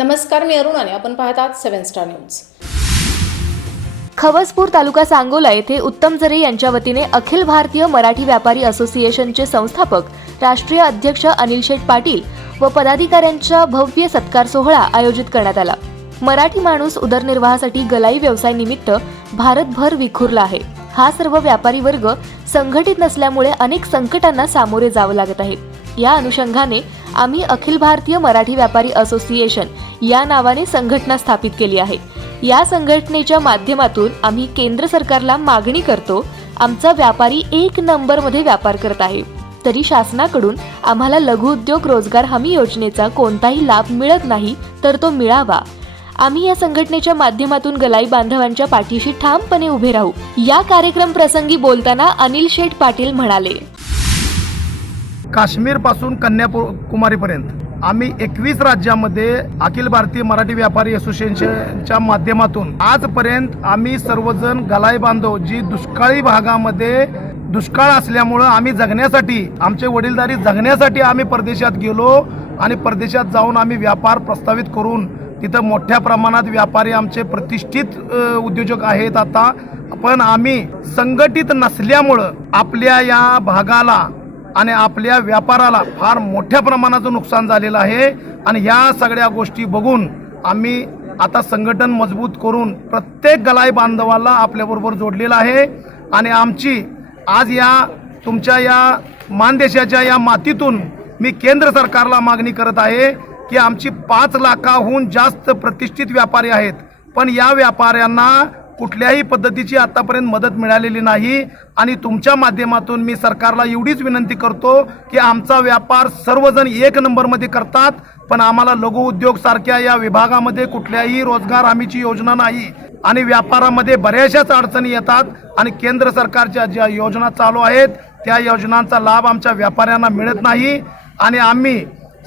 नमस्कार मी अरुण आणि आपण पाहत आहात सेव्हन स्टार न्यूज. खवसपूर तालुका सांगोला येथे उत्तम जरे यांच्या वतीने अखिल भारतीय मराठी व्यापारी असोसिएशनचे संस्थापक राष्ट्रीय अध्यक्ष अनिल शेठ पाटील व पदाधिकाऱ्यांचा भव्य सत्कार सोहळा आयोजित करण्यात आला. मराठी माणूस उदरनिर्वाहासाठी गलाई व्यवसाय निमित्त भारतभर विखुरला आहे. हा सर्व व्यापारी वर्ग संघटित नसल्यामुळे अनेक संकटांना सामोरे जावं लागत आहे. या अनुषंगाने आम्ही अखिल भारतीय मराठी व्यापारी असोसिएशन या नावाने संघटना स्थापित केली आहे. या संघटनेच्या माध्यमातून आम्ही केंद्र सरकारला मागणी करतो आमचा व्यापारी एक नंबरमध्ये व्यापार करत आहे. तरी शासनाकडून आम्हाला लघु उद्योग रोजगार हमी योजनेचा कोणताही लाभ मिळत नाही तर तो मिळावा. आम्ही या संघटनेच्या माध्यमातून गलाई बांधवांच्या पाठीशी ठामपणे उभे राहू. या कार्यक्रम प्रसंगी बोलताना अनिल शेठ पाटील म्हणाले. काश्मीरपासून कन्याकुमारीपर्यंत. आम्ही एकवीस राज्यामध्ये अखिल भारतीय मराठी व्यापारी असोसिएशनच्या माध्यमातून आजपर्यंत आम्ही सर्वजण गलाई बांधव जी दुष्काळी भागामध्ये दुष्काळ असल्यामुळं आम्ही जगण्यासाठी आमचे वडीलधारी जगण्यासाठी आम्ही परदेशात गेलो आणि परदेशात जाऊन आम्ही व्यापार प्रस्तावित करून तिथं मोठ्या प्रमाणात व्यापारी आमचे प्रतिष्ठित उद्योजक आहेत आता. पण आम्ही संघटित नसल्यामुळं आपल्या या भागाला आणि आपल्या व्यापाराला फार मोठ्या प्रमाणाचं नुकसान झालेलं आहे. आणि या सगळ्या गोष्टी बघून आम्ही आता संघटन मजबूत करून प्रत्येक गलाई बांधवाला आपल्याबरोबर जोडलेलं आहे. आणि आमची आज या तुमच्या या मानदेशाच्या या मातीतून मी केंद्र सरकारला मागणी करत आहे की आमची पाच लाखाहून जास्त प्रतिष्ठित व्यापारी आहेत. पण या व्यापाऱ्यांना कुठल्याही पद्धतीची आतापर्यंत मदत मिळालेली नाही. आणि तुमच्या माध्यमातून मी सरकारला एवढीच विनंती करतो की आमचा व्यापार सर्वजण एक नंबरमध्ये करतात पण आम्हाला लघु उद्योग सारख्या या विभागामध्ये कुठल्याही रोजगार हमीची योजना नाही. आणि व्यापारामध्ये बऱ्याचशाच अडचणी येतात आणि केंद्र सरकारच्या ज्या योजना चालू आहेत त्या योजनांचा लाभ आमच्या व्यापाऱ्यांना मिळत नाही. आणि आम्ही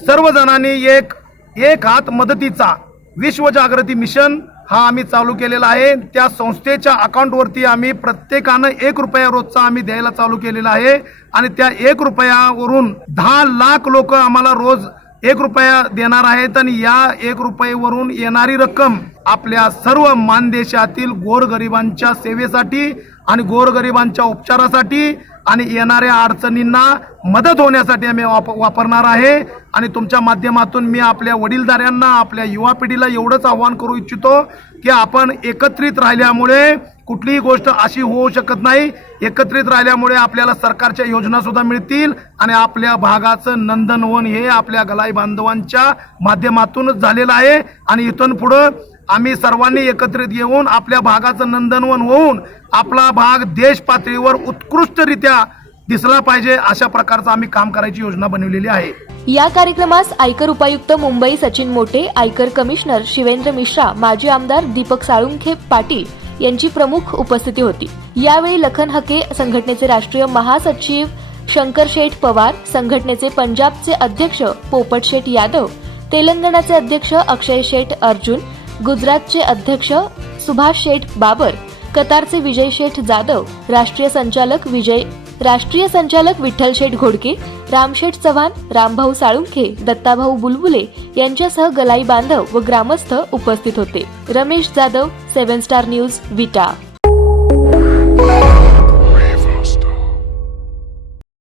सर्वजणांनी एक एक हात मदतीचा विश्व जागृती मिशन हा आम्ही चालू केलेला आहे. त्या संस्थेच्या अकाउंटवरती आम्ही प्रत्येकानं एक रुपया रोजचा आम्ही द्यायला चालू केलेला आहे. आणि त्या एक रुपयावरून दहा लाख लोक आम्हाला रोज एक रुपया देणार आहेत आणि या एक रुपयेवरून येणारी रक्कम आपल्या सर्व मानदेशातील गोरगरिबांच्या सेवेसाठी आणि गोरगरिबांच्या उपचारासाठी आणि येणाऱ्या अडचणींना मदत होण्यासाठी आम्ही वाप वापरणार आहे. आणि तुमच्या माध्यमातून मी आपल्या वडीलधाऱ्यांना आपल्या युवा पिढीला एवढंच आव्हान करू इच्छितो की आपण एकत्रित राहिल्यामुळे कुठलीही गोष्ट अशी होऊ शकत नाही. एकत्रित राहिल्यामुळे आपल्याला सरकारच्या योजनासुद्धा मिळतील आणि आपल्या भागाचं नंदनवन हे आपल्या गलाई बांधवांच्या माध्यमातूनच झालेलं आहे. आणि इथून पुढं आम्ही सर्वांनी एकत्रित येऊन आपल्या भागाचं नंदनवन होऊन आपला भाग देश पातळीवर उत्कृष्टरित्या दिसला पाहिजे अशा प्रकारचं आम्ही काम करायची योजना बनवलेली आहे. या कार्यक्रमास आयकर उपायुक्त मुंबई सचिन मोटे आयकर कमिशनर शिवेंद्र मिश्रा माजी आमदार दीपक साळुंखे पाटील यांची प्रमुख उपस्थिती होती. यावेळी लखन हके संघटनेचे राष्ट्रीय महासचिव शंकर शेठ पवार संघटनेचे पंजाबचे अध्यक्ष पोपट शेठ यादव तेलंगणाचे अध्यक्ष अक्षय शेठ अर्जुन गुजरातचे अध्यक्ष सुभाष शेठ बाबर कतारचे विजय शेठ जाधव राष्ट्रीय संचालक विजय राष्ट्रीय संचालक विठ्ठल शेठ घोडके रामशेठ चव्हाण रामभाऊ साळुंखे दत्ताभाऊ बुलबुले यांच्यासह गलाई बांधव व ग्रामस्थ उपस्थित होते. Ramesh Jadhav seven star news Vita.